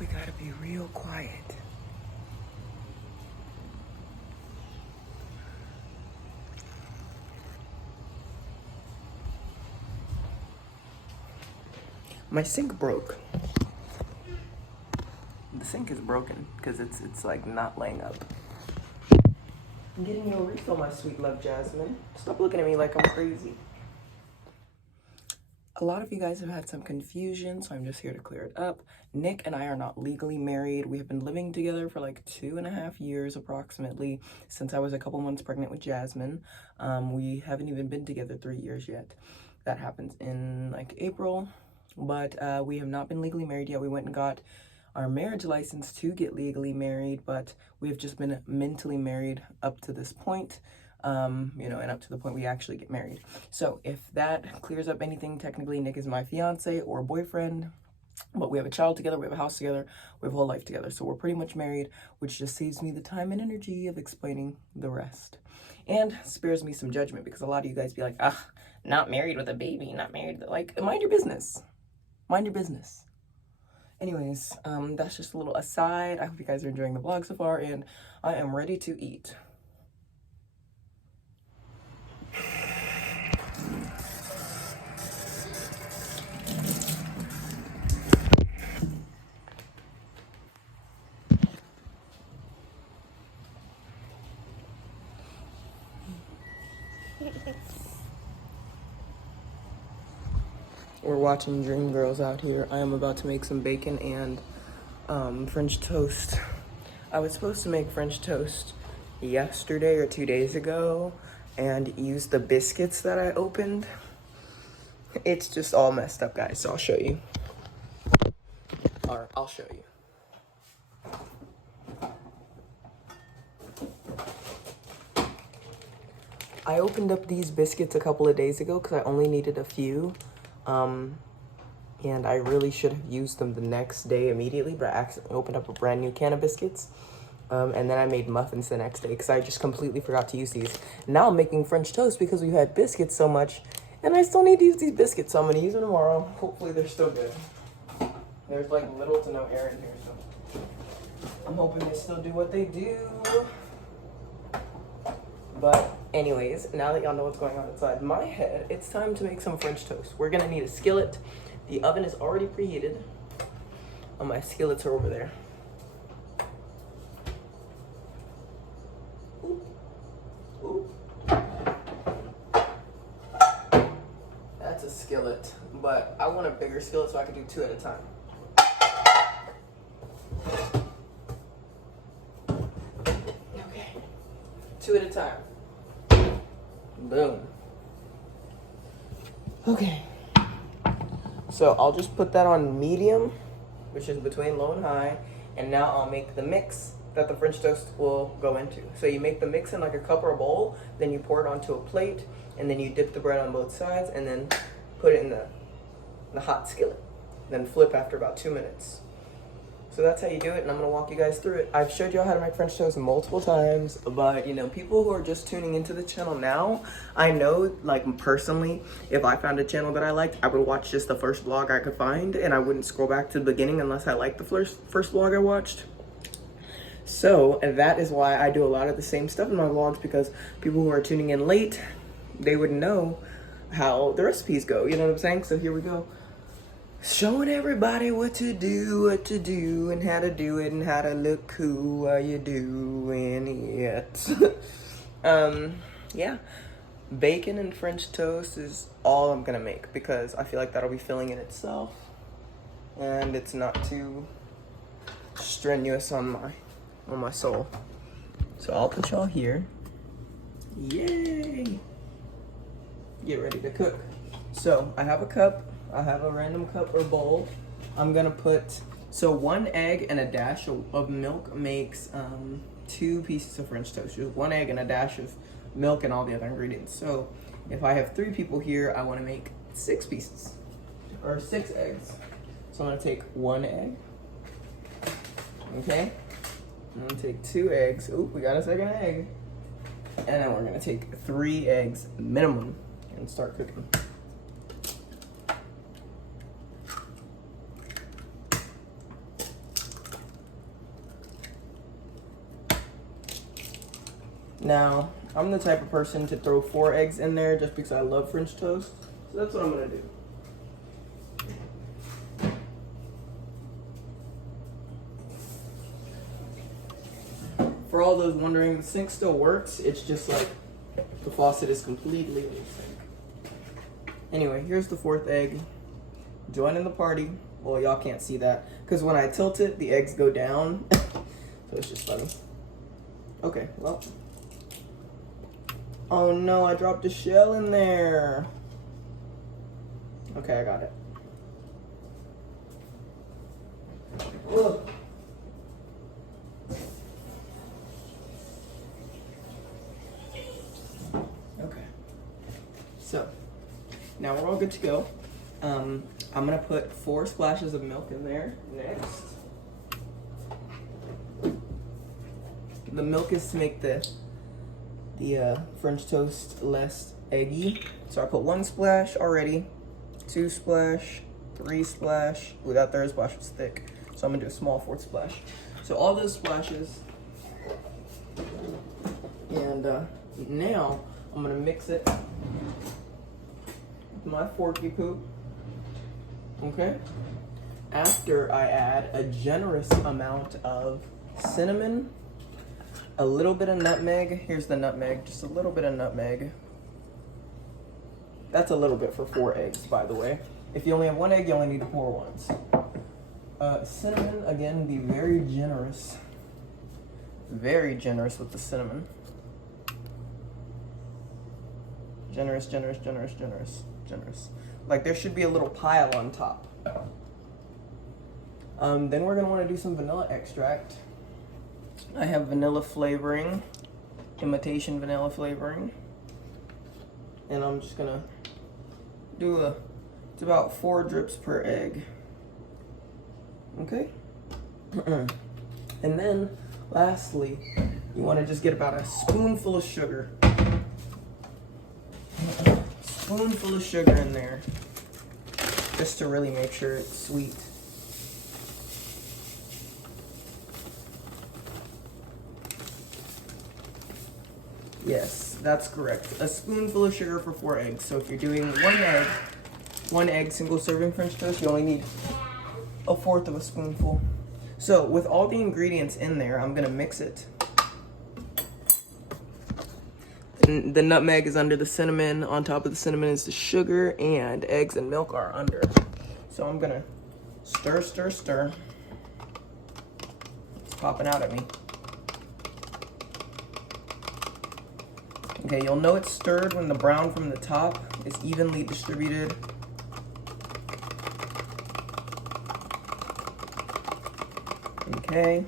We gotta be real quiet. My sink broke. The sink is broken because it's like not laying up. I'm getting you a refill, my sweet love, Jasmine. Stop looking at me like I'm crazy. A lot of you guys have had some confusion, so I'm just here to clear it up. Nick and I are not legally married. We have been living together for like 2.5 years approximately since I was a couple months pregnant with Jasmine. We haven't even been together 3 years yet. That happens in like April, but we have not been legally married yet. We went and got our marriage license to get legally married, but we have just been mentally married up to this point. You know, and up to the point we actually get married. So if that clears up anything, technically Nick is my fiance or boyfriend, but we have a child together, we have a house together, we have a whole life together. So we're pretty much married, which just saves me the time and energy of explaining the rest. And spares me some judgment because a lot of you guys be like, ah, not married with a baby, not married. Like, mind your business. Mind your business. Anyways, that's just a little aside. I hope you guys are enjoying the vlog so far, and I am ready to eat. We're watching Dreamgirls out here. I am about to make some bacon and French toast. I was supposed to make French toast yesterday or 2 days ago and use the biscuits that I opened. It's just all messed up, guys, so I'll show you. Or I'll show you. I opened up these biscuits a couple of days ago because I only needed a few. And I really should have used them the next day immediately, but I accidentally opened up a brand new can of biscuits. And then I made muffins the next day because I just completely forgot to use these. Now I'm making French toast because we had biscuits so much, and I still need to use these biscuits, so I'm gonna use them tomorrow. Hopefully they're still good. There's like little to no air in here, so I'm hoping they still do what they do. But anyways, now that y'all know what's going on inside my head, it's time to make some French toast. We're gonna need a skillet. The oven is already preheated. Oh, my skillets are over there. Ooh. Ooh. That's a skillet, but I want a bigger skillet so I can do 2 at a time. Okay, 2 at a time. Boom. Okay. So I'll just put that on medium, which is between low and high, and now I'll make the mix that the French toast will go into. So you make the mix in like a cup or a bowl, then you pour it onto a plate, and then you dip the bread on both sides, and then put it in the hot skillet. Then flip after about 2 minutes. So that's how you do it, and I'm gonna walk you guys through it. I've showed y'all how to make French toast multiple times, but you know, people who are just tuning into the channel now, I know, like personally, if I found a channel that I liked, I would watch just the first vlog I could find, and I wouldn't scroll back to the beginning unless I liked the first vlog I watched. So that is why I do a lot of the same stuff in my vlogs, because people who are tuning in late, they would know how the recipes go, you know what I'm saying? So here we go. Showing everybody what to do, and how to do it, and how to look cool while you're doing it. Yeah, bacon and French toast is all I'm gonna make because I feel like that'll be filling in itself, and it's not too strenuous on my soul. So I'll put y'all here. Yay! Get ready to cook. So I have a cup. I have a random cup or bowl. I'm gonna put, so 1 egg and a dash of milk makes 2 pieces of French toast. Just 1 egg and a dash of milk and all the other ingredients. So if I have 3 people here, I wanna make 6 pieces, or 6 eggs. So I'm gonna take 1 egg, okay? I'm gonna take 2 eggs. Oop, we got a second egg. And then we're gonna take 3 eggs minimum and start cooking. Now, I'm the type of person to throw 4 eggs in there just because I love French toast. So that's what I'm gonna do. For all those wondering, the sink still works. It's just like the faucet is completely in the sink. Anyway, here's the 4th egg. Joining the party. Well, y'all can't see that because when I tilt it, the eggs go down. So it's just funny. Okay, well. Oh no, I dropped a shell in there. Okay, I got it. Ugh. Okay. So, now we're all good to go. I'm gonna put 4 splashes of milk in there next. The milk is to make the French toast less eggy. So I put 1 splash already, 2 splash, 3 splash. Ooh, that 3rd splash was thick. So I'm gonna do a small 4th splash. So all those splashes. And now I'm gonna mix it with my forky poop. Okay. After I add a generous amount of cinnamon, a little bit of nutmeg. Here's the nutmeg, just a little bit of nutmeg. That's a little bit for 4 eggs, by the way. If you only have 1 egg, you only need to pour once. Cinnamon, again, be very generous. Very generous with the cinnamon. Generous, generous, generous, generous, generous. Like there should be a little pile on top. Then we're gonna wanna do some vanilla extract. I have vanilla flavoring, imitation vanilla flavoring. And I'm just gonna do it's about 4 drips per egg. Okay? And then, lastly, you wanna just get about a spoonful of sugar. Spoonful of sugar in there, just to really make sure it's sweet. Yes, that's correct. A spoonful of sugar for 4 eggs. So if you're doing 1 egg single serving French toast, you only need 1/4 of a spoonful. So with all the ingredients in there, I'm gonna mix it. And the nutmeg is under the cinnamon. On top of the cinnamon is the sugar, and eggs and milk are under. So I'm gonna stir, stir, stir. It's popping out at me. Okay, you'll know it's stirred when the brown from the top is evenly distributed. Okay.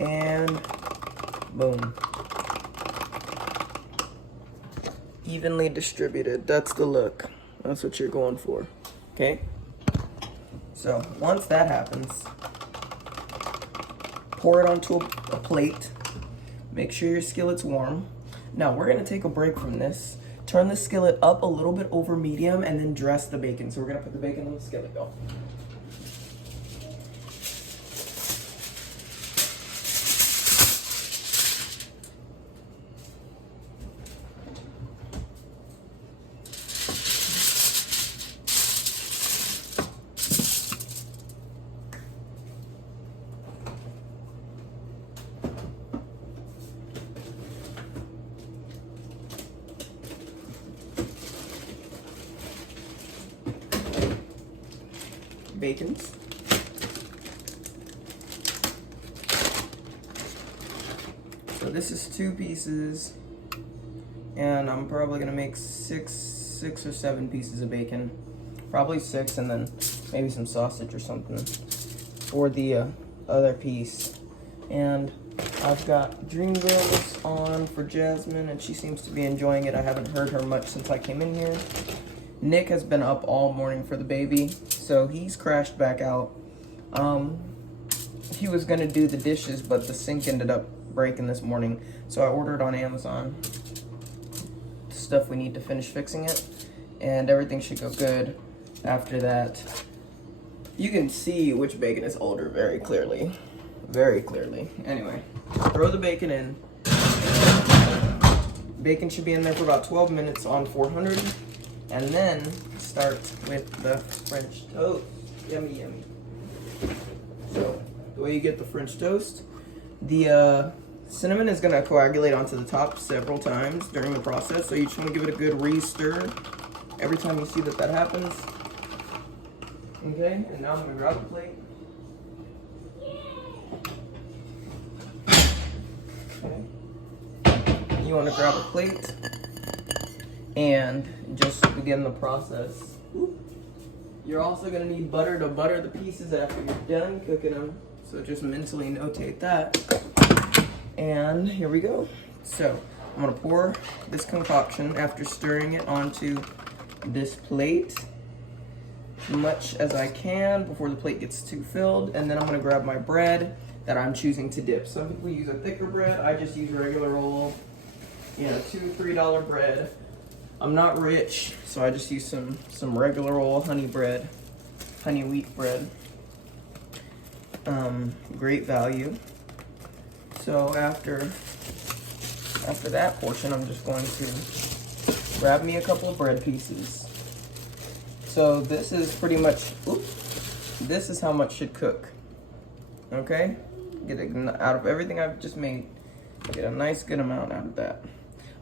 And boom. Evenly distributed. That's the look. That's what you're going for. Okay? So once that happens, pour it onto a plate. Make sure your skillet's warm. Now we're gonna take a break from this. Turn the skillet up a little bit over medium and then dress the bacon. So we're gonna put the bacon on the skillet, go. Bacons. So this is 2 pieces, and I'm probably gonna make six or 7 pieces of bacon. Probably 6, and then maybe some sausage or something for the other piece. And I've got Dreamville's on for Jasmine, and she seems to be enjoying it. I haven't heard her much since I came in here. Nick has been up all morning for the baby, so he's crashed back out. He was gonna do the dishes, but the sink ended up breaking this morning, so I ordered on Amazon the stuff we need to finish fixing it, and everything should go good after that. You can see which bacon is older very clearly. Very clearly. Anyway, throw the bacon in, Bacon should be in there for about 12 minutes on 400. And then start with the French toast. Yummy, yummy. So, the way you get the French toast, the cinnamon is gonna coagulate onto the top several times during the process. So you just wanna give it a good re-stir every time you see that happens. Okay, and now I'm gonna grab a plate. Okay. You wanna grab a plate and just begin the process. You're also gonna need butter to butter the pieces after you're done cooking them. So just mentally notate that. And here we go. So I'm gonna pour this concoction after stirring it onto this plate as much as I can before the plate gets too filled. And then I'm gonna grab my bread that I'm choosing to dip. Some people use a thicker bread. I just use regular old, you know, $2, $3 bread. I'm not rich, so I just use some regular old honey bread, honey wheat bread. Great value. So after that portion, I'm just going to grab me a couple of bread pieces. So this is pretty much, this is how much should cook. Okay? Get it out of everything I've just made. Get a nice good amount out of that.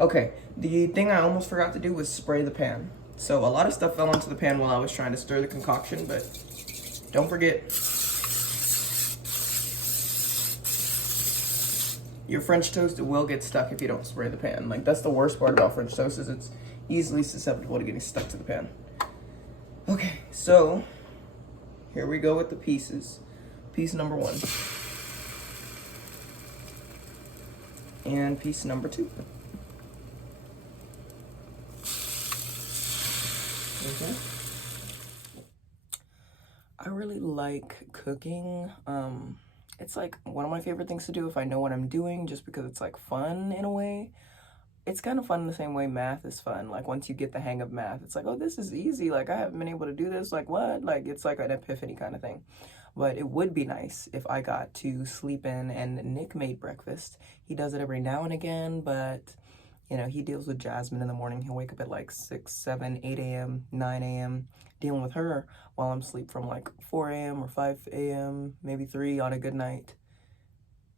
Okay, the thing I almost forgot to do was spray the pan. So a lot of stuff fell onto the pan while I was trying to stir the concoction, but don't forget, your French toast will get stuck if you don't spray the pan. Like, that's the worst part about French toast, is it's easily susceptible to getting stuck to the pan. Okay, so here we go with the pieces. Piece number 1. And piece number 2. Okay. I really like cooking. It's like one of my favorite things to do if I know what I'm doing, just because it's like fun in a way. It's kind of fun in the same way math is fun. Like, once you get the hang of math, it's like, oh, this is easy. Like, I haven't been able to do this. Like, what? Like, it's like an epiphany kind of thing. But it would be nice if I got to sleep in, and Nick made breakfast. He does it every now and again, but you know, he deals with Jasmine in the morning. He'll wake up at like 6, 7, 8 a.m., 9 a.m., dealing with her while I'm asleep from like 4 a.m. or 5 a.m., maybe 3 on a good night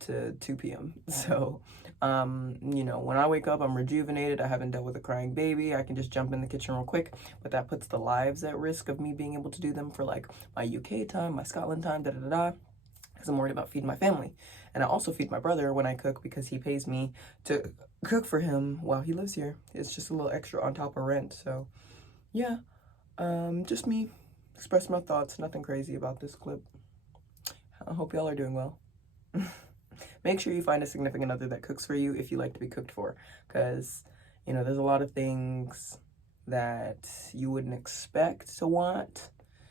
to 2 p.m. So, you know, when I wake up, I'm rejuvenated. I haven't dealt with a crying baby. I can just jump in the kitchen real quick, but that puts the lives at risk of me being able to do them for like my UK time, my Scotland time, because I'm worried about feeding my family. And I also feed my brother when I cook, because he pays me to cook for him while he lives here. It's just a little extra on top of rent. So yeah, just me express my thoughts. Nothing crazy about this clip. I hope y'all are doing well. Make sure you find a significant other that cooks for you if you like to be cooked for, because, you know, there's a lot of things that you wouldn't expect to want.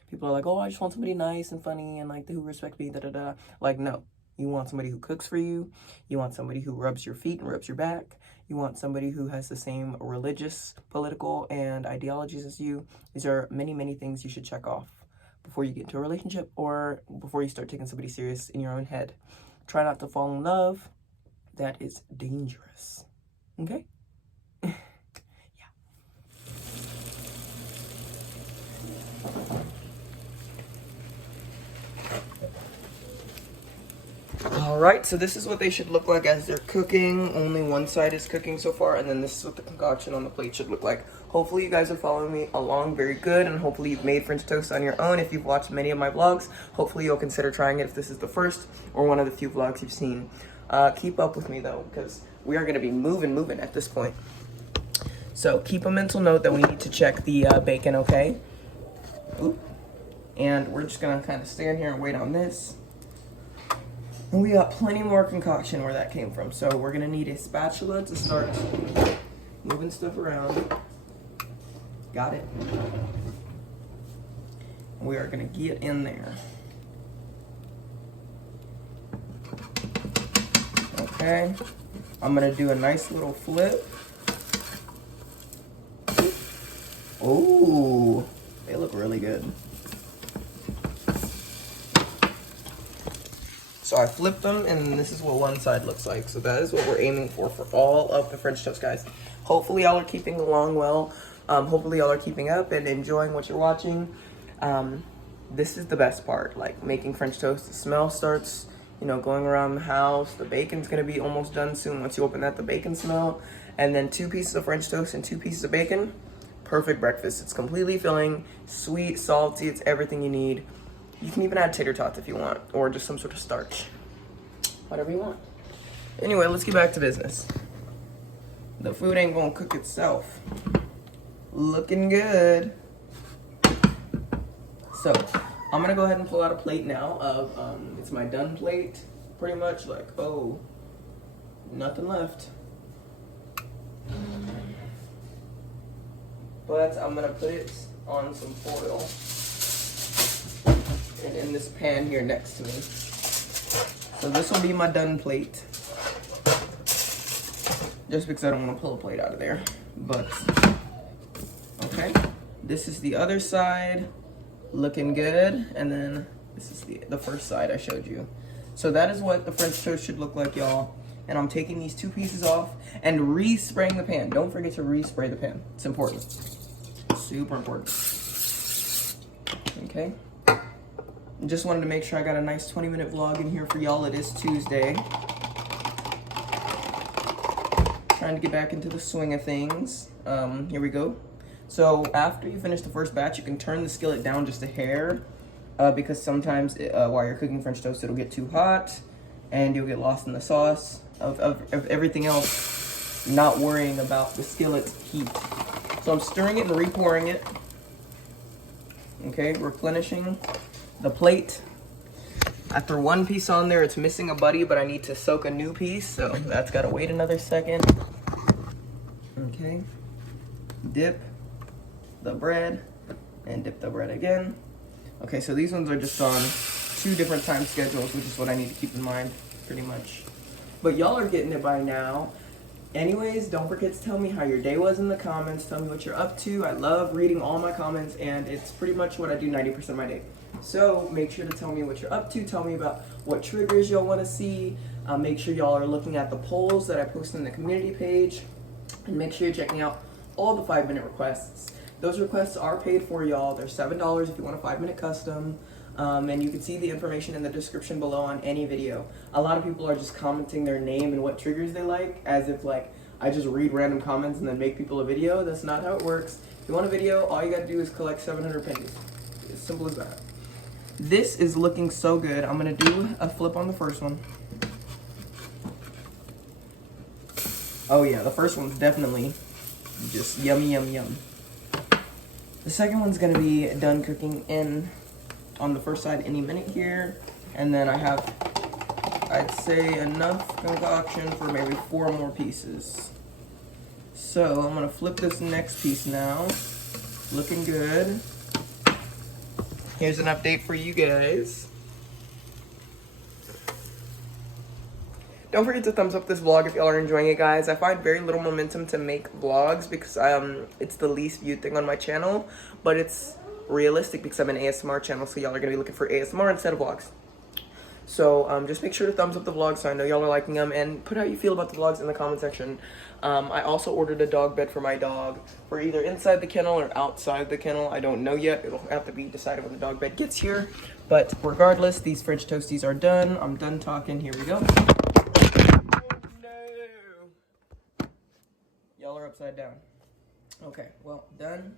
People are like, oh, I just want somebody nice and funny and like who respect me, da-da-da. Like, no. You want somebody who cooks for you. You want somebody who rubs your feet and rubs your back. You want somebody who has the same religious, political, and ideologies as you. These are many, many things you should check off before you get into a relationship, or before you start taking somebody serious in your own head. Try not to fall in love. That is dangerous. Okay? Alright, so this is what they should look like as they're cooking. Only one side is cooking so far, and then this is what the concoction on the plate should look like. Hopefully you guys are following me along very good, and hopefully you've made French toast on your own. If you've watched many of my vlogs, hopefully you'll consider trying it if this is the first or one of the few vlogs you've seen. Keep up with me though, because we are going to be moving at this point. So keep a mental note that we need to check the bacon, okay? Oop. And we're just going to kind of stand here and wait on this. And we got plenty more concoction where that came from. So we're gonna need a spatula to start moving stuff around. Got it. We are gonna get in there. Okay. I'm gonna do a nice little flip. Ooh, they look really good. So I flipped them, and this is what one side looks like. So that is what we're aiming for all of the French toast, guys. Hopefully y'all are keeping along well. Hopefully y'all are keeping up and enjoying what you're watching. This is the best part, like making French toast. The smell starts, you know, going around the house. The bacon's gonna be almost done soon. Once you open that, the bacon smell. And then 2 pieces of French toast and 2 pieces of bacon. Perfect breakfast. It's completely filling, sweet, salty, it's everything you need. You can even add tater tots if you want, or just some sort of starch. Whatever you want. Anyway, let's get back to business. The food ain't gonna cook itself. Looking good. So, I'm gonna go ahead and pull out a plate now of, it's my done plate. Pretty much like, oh, nothing left. But I'm gonna put it on some foil. And in this pan here next to me. So this will be my done plate. Just because I don't want to pull a plate out of there. But, okay. This is the other side. Looking good. And then this is the first side I showed you. So that is what the French toast should look like, y'all. And I'm taking these 2 pieces off and re-spraying the pan. Don't forget to re-spray the pan. It's important. Super important. Okay. Just wanted to make sure I got a nice 20-minute vlog in here for y'all. It is Tuesday. Trying to get back into the swing of things. Here we go. So after you finish the first batch, you can turn the skillet down just a hair because sometimes while you're cooking French toast, it'll get too hot and you'll get lost in the sauce of everything else, not worrying about the skillet's heat. So I'm stirring it and re-pouring it. Okay, replenishing the plate. I threw 1 piece on there. It's missing a buddy, but I need to soak a new piece, so that's gotta wait another second. Okay, dip the bread and dip the bread again. Okay, so these ones are just on 2 different time schedules, which is what I need to keep in mind pretty much. But y'all are getting it by now. Anyways, don't forget to tell me how your day was in the comments. Tell me what you're up to. I love reading all my comments, and it's pretty much what I do 90% of my day. So make sure to tell me what you're up to. Tell me about what triggers y'all want to see. Make sure y'all are looking at the polls that I post in the community page. And make sure you're checking out all the 5-minute requests. Those requests are paid for, y'all. They're $7 if you want a 5-minute custom. And you can see the information in the description below on any video. A lot of people are just commenting their name and what triggers they like, as if like I just read random comments and then make people a video. That's not how it works. If you want a video, all you gotta do is collect 700 pennies. As simple as that. This is looking so good. I'm gonna do a flip on the first one. Oh yeah, the first one's definitely just yummy, yum, yum. The second one's gonna be done cooking in on the first side any minute here. And then I have, I'd say, enough concoction for maybe 4 more pieces. So I'm gonna flip this next piece now. Looking good. Here's an update for you guys. Don't forget to thumbs up this vlog if y'all are enjoying it, guys. I find very little momentum to make vlogs because it's the least viewed thing on my channel, but it's realistic because I'm an ASMR channel, so y'all are gonna be looking for ASMR instead of vlogs. So just make sure to thumbs up the vlog so I know y'all are liking them, and put how you feel about the vlogs in the comment section. I also ordered a dog bed for my dog for either inside the kennel or outside the kennel. I don't know yet. It'll have to be decided when the dog bed gets here. But regardless, these French toasties are done. I'm done talking. Here we go. Oh no! Y'all are upside down. Okay, well, done.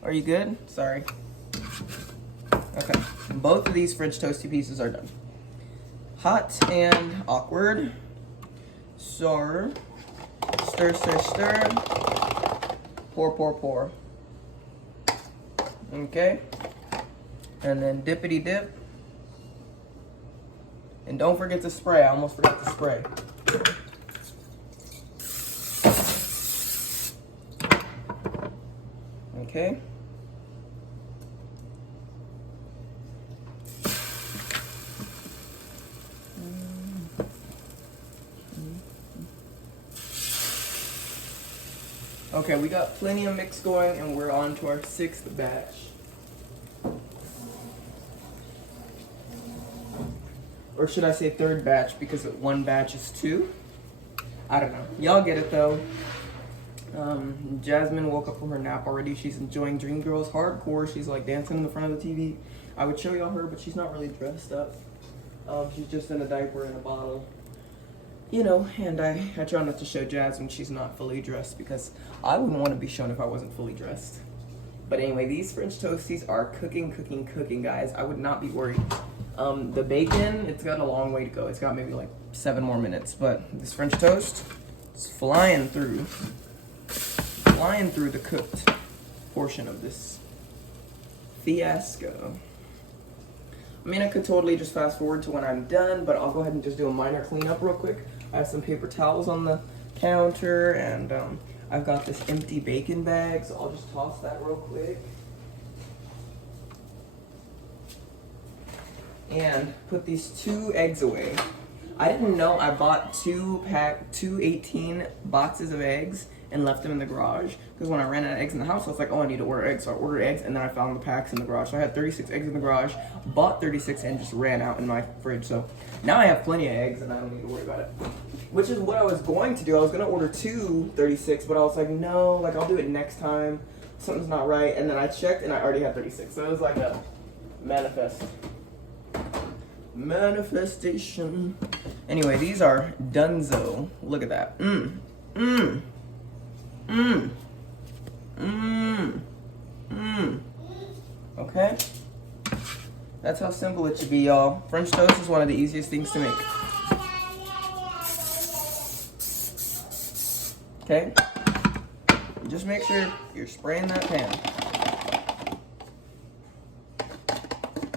Are you good? Sorry. Okay, both of these French toasty pieces are done. Hot and awkward. So, stir, stir, stir. Pour, pour, pour. Okay. And then dippity dip. And don't forget to spray. I almost forgot to spray. Okay. Okay, we got plenty of mix going, and we're on to our 6th batch. Or should I say third batch, because one batch is 2. I don't know. Y'all get it though. Jasmine woke up from her nap already. She's enjoying Dreamgirls hardcore. She's like dancing in the front of the TV. I would show y'all her, but she's not really dressed up. She's just in a diaper and a bottle. You know, and I try not to show Jazz when she's not fully dressed, because I wouldn't want to be shown if I wasn't fully dressed. But anyway, these French toasties are cooking, guys. I would not be worried. The bacon, it's got a long way to go. It's got maybe like 7 more minutes, but this French toast is flying through the cooked portion of this fiasco. I mean, I could totally just fast forward to when I'm done, but I'll go ahead and just do a minor cleanup real quick. I have some paper towels on the counter, and I've got this empty bacon bag, so I'll just toss that real quick. And put these 2 eggs away. I didn't know I bought 2 18 boxes of eggs and left them in the garage, because when I ran out of eggs in the house, I was like, oh, I need to order eggs. So I ordered eggs, and then I found the packs in the garage. So I had 36 eggs in the garage, bought 36, and just ran out in my fridge. So now I have plenty of eggs, and I don't need to worry about it. Which is what I was going to do. I was going to order 2 36, but I was like, no, like I'll do it next time. Something's not right. And then I checked, and I already had 36. So it was like a manifestation. Anyway, these are Dunzo. Look at that. Okay? That's how simple it should be, y'all. French toast is one of the easiest things to make. Okay? Just make sure you're spraying that pan.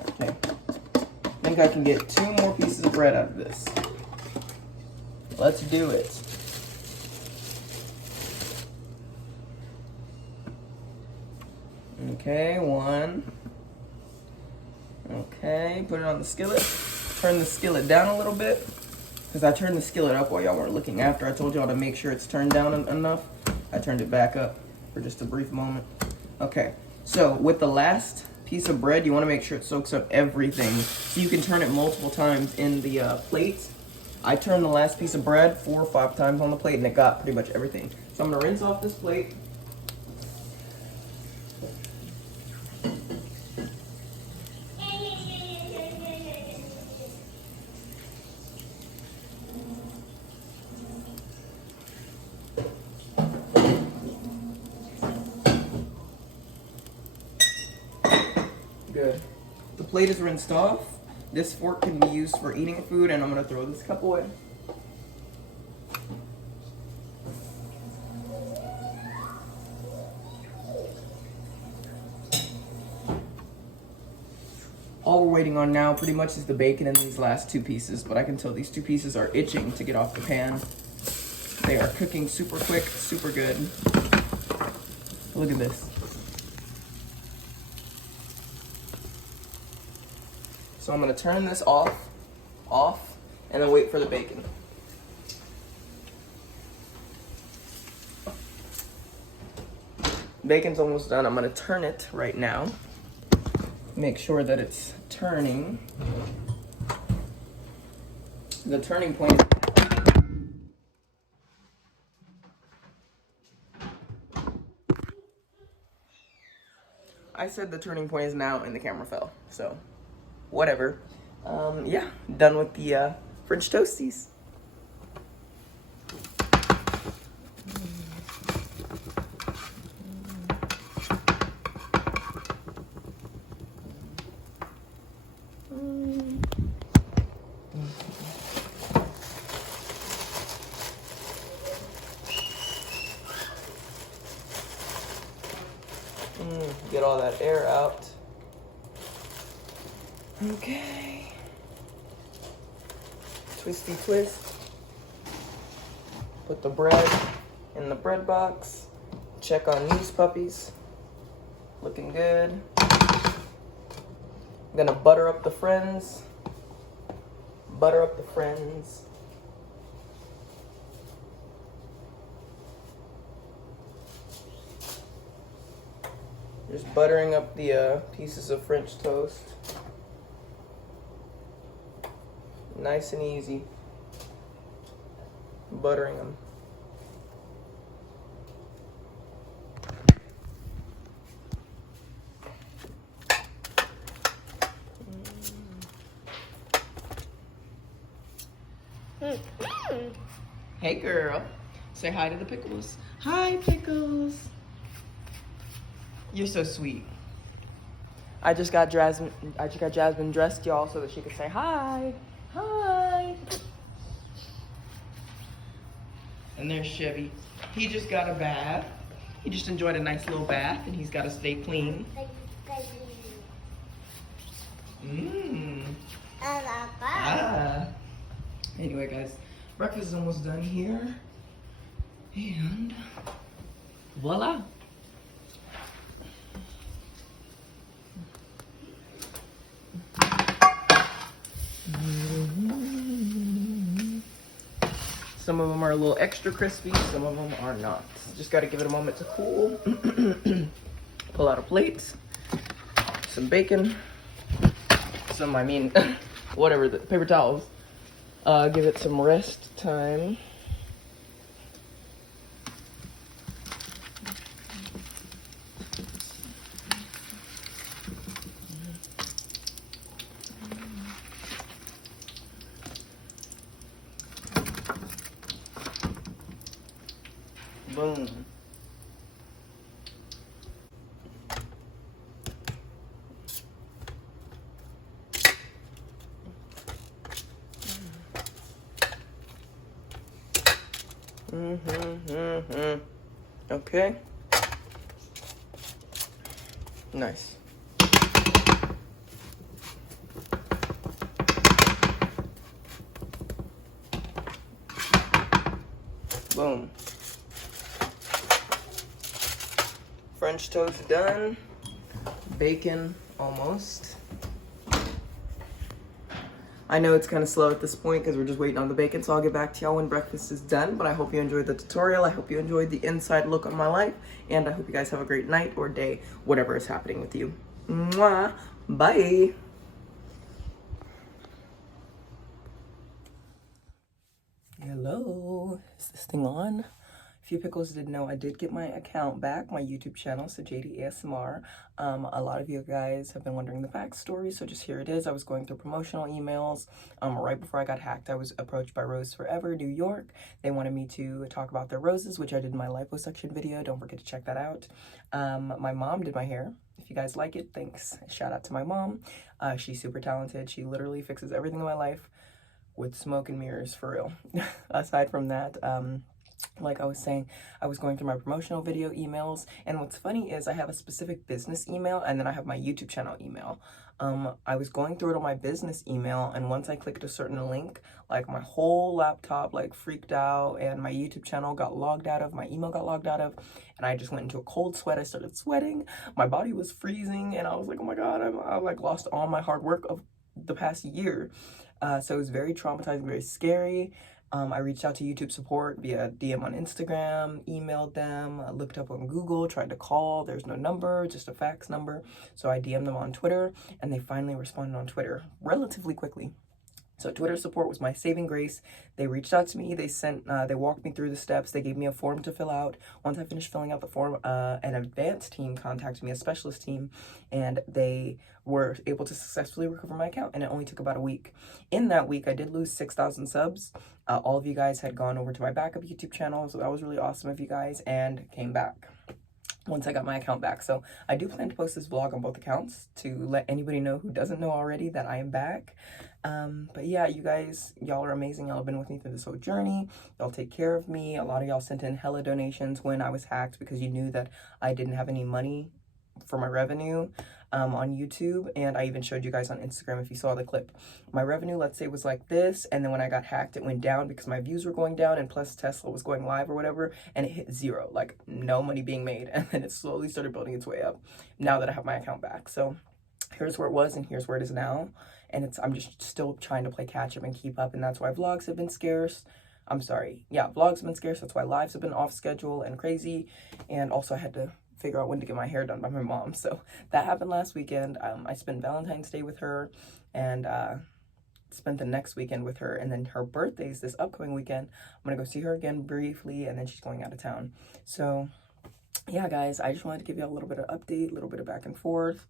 Okay. I think I can get 2 more pieces of bread out of this. Let's do it. Okay, 1. Okay, put it on the skillet. Turn the skillet down a little bit, because I turned the skillet up while y'all weren't looking. After I told y'all to make sure it's turned down enough, I turned it back up for just a brief moment. Okay, so with the last piece of bread, you want to make sure it soaks up everything, so you can turn it multiple times in the plate. I turned the last piece of bread 4 or 5 times on the plate, and it got pretty much everything. So I'm going to rinse off this plate. Good. The plate is rinsed off. This fork can be used for eating food, and I'm going to throw this cup away. All we're waiting on now pretty much is the bacon and these last 2 pieces, but I can tell these 2 pieces are itching to get off the pan. They are cooking super quick, super good. Look at this. So I'm going to turn this off, and then wait for the bacon. Bacon's almost done. I'm going to turn it right now. Make sure that it's turning. The turning point. I said the turning point is now, and the camera fell. So, whatever. Yeah, done with the French toasties. Get all that air out. Okay. Twisty twist. Put the bread in the bread box. Check on these puppies. Looking good. I'm gonna butter up the friends. Butter up the friends. Just buttering up the pieces of French toast. Nice and easy. Buttering them. Hey girl, say hi to the Pickles. Hi Pickles. You're so sweet. I just got Jasmine dressed, y'all, so that she could say hi. Hi. And there's Chevy. He just got a bath. He just enjoyed a nice little bath, and he's got to stay clean. Anyway, guys, breakfast is almost done here. And voila. Some of them are a little extra crispy, some of them are not. Just gotta give it a moment to cool. Pull out a plate, some bacon, whatever, the paper towels. Give it some rest time. Boom. Okay. Nice. Boom. French toast done. Bacon almost. I know it's kind of slow at this point because we're just waiting on the bacon, so I'll get back to y'all when breakfast is done. But I hope you enjoyed the tutorial. I hope you enjoyed the inside look on my life. And I hope you guys have a great night or day, whatever is happening with you. Mwah. Bye. Hello. Is this thing on? If you Pickles didn't know, I did get my account back, my YouTube channel, Sjiadyasmr. A lot of you guys have been wondering the backstory, so just here it is. I was going through promotional emails. Right before I got hacked, I was approached by Rose Forever, New York. They wanted me to talk about their roses, which I did in my liposuction video. Don't forget to check that out. My mom did my hair. If you guys like it, thanks. Shout out to my mom. She's super talented. She literally fixes everything in my life with smoke and mirrors, for real. Aside from that, like I was saying, I was going through my promotional video emails, and what's funny is I have a specific business email and then I have my YouTube channel email. I was going through it on my business email, and once I clicked a certain link, like my whole laptop like freaked out, and my YouTube channel got logged out of, my email got logged out of, and I just went into a cold sweat. I started sweating, my body was freezing, and I was like, oh my god, I like lost all my hard work of the past year. So it was very traumatizing, very scary. I reached out to YouTube support via DM on Instagram, emailed them, looked up on Google, tried to call. There's no number, just a fax number. So I DM'd them on Twitter, and they finally responded on Twitter relatively quickly. So Twitter support was my saving grace. They reached out to me. They walked me through the steps. They gave me a form to fill out. Once I finished filling out the form, an advanced team contacted me, a specialist team, and they were able to successfully recover my account, and it only took about a week. In that week, I did lose 6,000 subs. All of you guys had gone over to my backup YouTube channel, so that was really awesome of you guys, and came back once I got my account back. So I do plan to post this vlog on both accounts to let anybody know who doesn't know already that I am back. But yeah, you guys, y'all are amazing. Y'all have been with me through this whole journey. Y'all take care of me. A lot of y'all sent in hella donations when I was hacked because you knew that I didn't have any money for my revenue on YouTube, and I even showed you guys on Instagram if you saw the clip. My revenue, let's say, was like this, and then when I got hacked, it went down because my views were going down, and plus Tesla was going live or whatever, and it hit zero, like no money being made, and then it slowly started building its way up now that I have my account back. So here's where it was, and here's where it is now, and I'm just still trying to play catch up and keep up, and that's why vlogs have been scarce. Vlogs have been scarce. That's why lives have been off schedule and crazy, and also I had to figure out when to get my hair done by my mom. So that happened last weekend. I spent Valentine's Day with her, and spent the next weekend with her, and then her birthday's this upcoming weekend. I'm gonna go see her again briefly, and then she's going out of town. So yeah, guys, I just wanted to give you a little bit of update, a little bit of back and forth.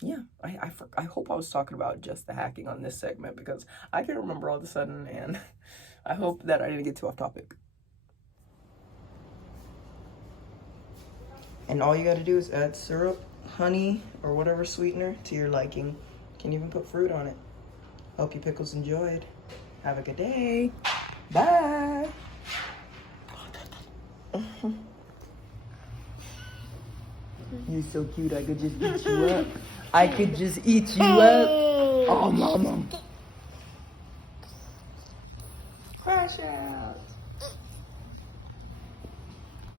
Yeah, I hope I was talking about just the hacking on this segment, because I can't remember all of a sudden, and I hope that I didn't get too off topic. And all you gotta do is add syrup, honey, or whatever sweetener to your liking. You can even put fruit on it. Hope you pickles enjoyed. Have a good day. Bye. You're so cute, I could just eat you up. I could just eat you up. Oh, mama.